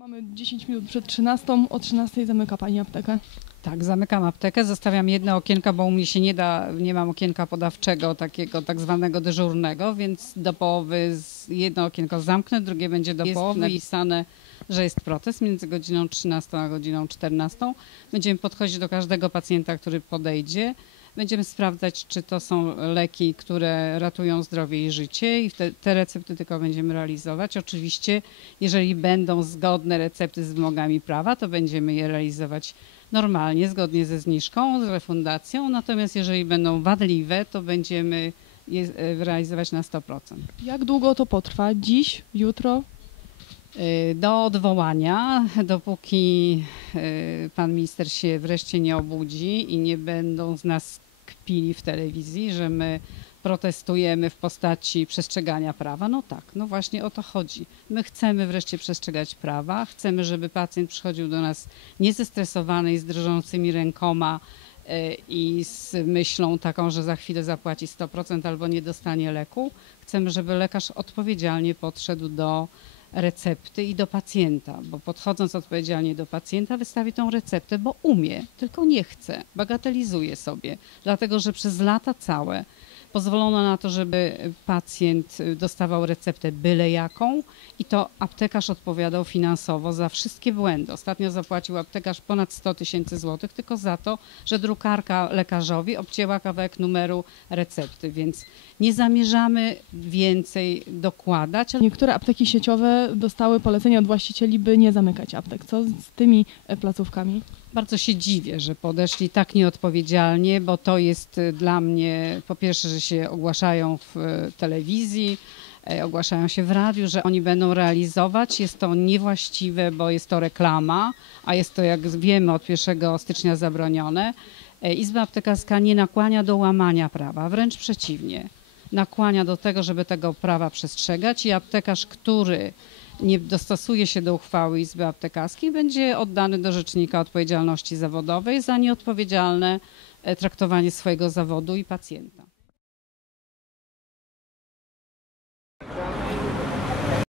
Mamy 10 minut przed 13, o 13 zamyka Pani aptekę. Tak, zamykam aptekę, zostawiam jedno okienko, bo u mnie się nie da, nie mam okienka podawczego, takiego tak zwanego dyżurnego, więc do połowy z- jedno okienko zamknę, drugie będzie do połowy. napisane, że jest protest między godziną 13 a godziną 14. Będziemy podchodzić do każdego pacjenta, który podejdzie. Będziemy sprawdzać, czy to są leki, które ratują zdrowie i życie i te, te recepty tylko będziemy realizować. Oczywiście, jeżeli będą zgodne recepty z wymogami prawa, to będziemy je realizować normalnie, zgodnie ze zniżką, z refundacją. Natomiast jeżeli będą wadliwe, to będziemy je e, realizować na 100%. Jak długo to potrwa? Dziś? Jutro? Y, Do odwołania, dopóki y, pan minister się wreszcie nie obudzi i nie będą z nas kpili w telewizji, że my protestujemy w postaci przestrzegania prawa. No tak, no właśnie o to chodzi. My chcemy wreszcie przestrzegać prawa, chcemy, żeby pacjent przychodził do nas niezestresowany i z drżącymi rękoma y, i z myślą taką, że za chwilę zapłaci 100% albo nie dostanie leku. Chcemy, żeby lekarz odpowiedzialnie podszedł do recepty i do pacjenta, bo podchodząc odpowiedzialnie do pacjenta wystawi tą receptę, bo umie, tylko nie chce, bagatelizuje sobie, dlatego że przez lata całe pozwolono na to, żeby pacjent dostawał receptę byle jaką i to aptekarz odpowiadał finansowo za wszystkie błędy. Ostatnio zapłacił aptekarz ponad 100 tysięcy złotych tylko za to, że drukarka lekarzowi obcięła kawałek numeru recepty, więc nie zamierzamy więcej dokładać, Niektóre apteki sieciowe dostały polecenie od właścicieli, by nie zamykać aptek. Co z tymi e, placówkami? Bardzo się dziwię, że podeszli tak nieodpowiedzialnie, bo to jest y, dla mnie po pierwsze, że się ogłaszają w y, telewizji, e, ogłaszają się w radiu, że oni będą realizować. Jest to niewłaściwe, bo jest to reklama, a jest to, jak wiemy, od 1 stycznia zabronione. E, Izba Aptekarska nie nakłania do łamania prawa, wręcz przeciwnie. Nakłania do tego, żeby tego prawa przestrzegać i aptekarz, który nie dostosuje się do uchwały Izby Aptekarskiej, będzie oddany do Rzecznika Odpowiedzialności Zawodowej za nieodpowiedzialne e, traktowanie swojego zawodu i pacjenta.